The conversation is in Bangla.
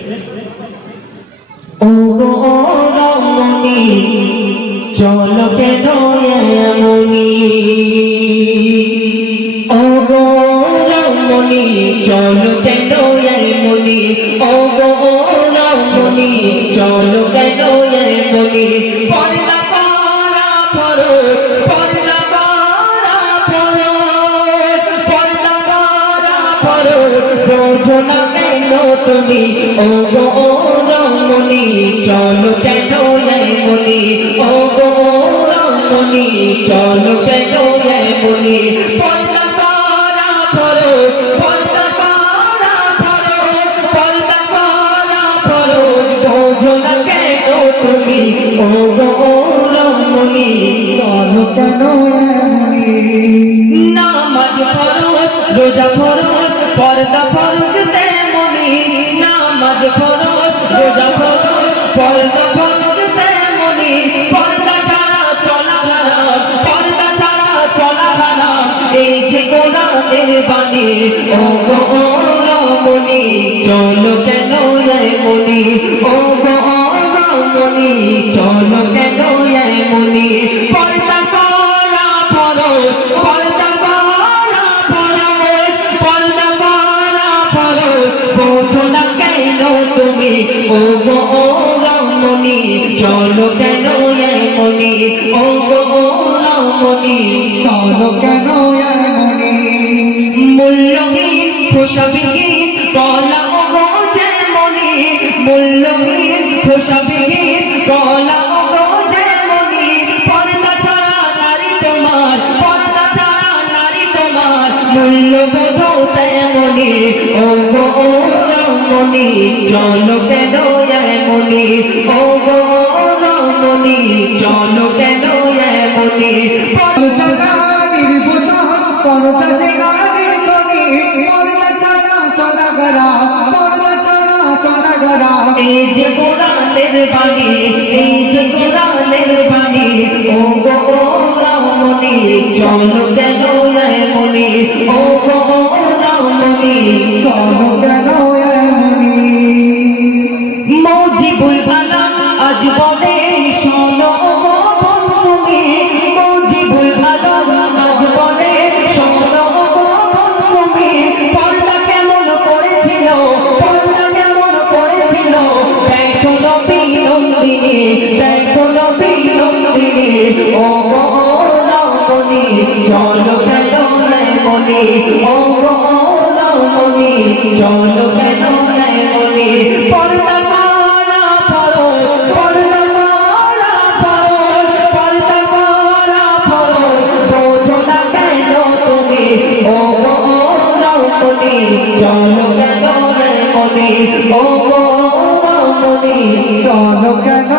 ও গো রমণী চলো কেন এমনি, ও গো রমণী চলো কেন এমনি, ও গো রমণী চলো কেন এমনি। পর্দা করা ফরজ, পর্দা করা ফরজ, পর্দা করা ফরজ, বোঝো না কেন তুমি, ও গো রমণী চলো কেন এমনি, ও গো রমণী চলো কেন এমনি। পর্দা করা ফরজ, পর্দা করা ফরজ, পর্দা করা ফরজ, বোঝো না কেন তুমি, ও গো রমণী চলো কেন এমনি। নামাজ ফরজ, রোজা ফরজ, পর্দা ফরজ তেমনি, নামাজ ফরজ, রোজা ফরজ, পর্দা ফরজ তেমনি। পর্দা ছাড়া চলা হারাম, পর্দা ছাড়া চলা হারাম, এই যে কোরআনের বাণী। ও গো রমণী চলো কেন এমনি, ও গো রমণী চলো কেন এমনি। পর্দা করা ফরজ, পর্দা করা ফরজ, পর্দা করা ফরজ, বোঝো না কেন তুমি, ও গো রমণী চলো কেন এমনি, ও গো রমণী চলো কেন এমনি। মূল্যহীন খোসাবিহীন কলা ও গো যেমনি, মূল্যহীন খোসাবিহীন কলা ও গো যেমনি। পর্দা ছাড়া নারী তোমার, পর্দা ছাড়া নারী তোমার, মূল্য বোঝো তেমনি। ও গো রমণী চলো কেন এমনি, ও গো রমণী চলো কেন এমনি। পর্দা নারীর পোশাক, পর্দা যে নারীর খনি, পর্দা ছাড়া চলা গড়া, পর্দা ছাড়া চলা গড়া। এই যে কোরআনের বাণী, এই যে কোরআনের বাণী, ও গো রমণী চলো কেন এমনি, ও গো রমণী চলো কেন এমনি। মজিবুল আলম আজ বলে শোনো গো বন্ধুমি, মজিবুল আলম আজ বলে শোনো গো বন্ধুমি। পর্দা কেমন করেছিল, পর্দা কেমন করেছিল, দেখো নবী নন্দিনী, দেখো নবী নন্দিনী। ও গো রমণী চলো কেন এমনি, ও গো রমণী চলো কেন এমনি। পর্দা করা ফরজ, পর্দা করা ফরজ, পর্দা করা ফরজ, বোঝো না কেন তুমি, ও গো রমণী চলো কেন এমনি, ও গো রমণী চলো কেন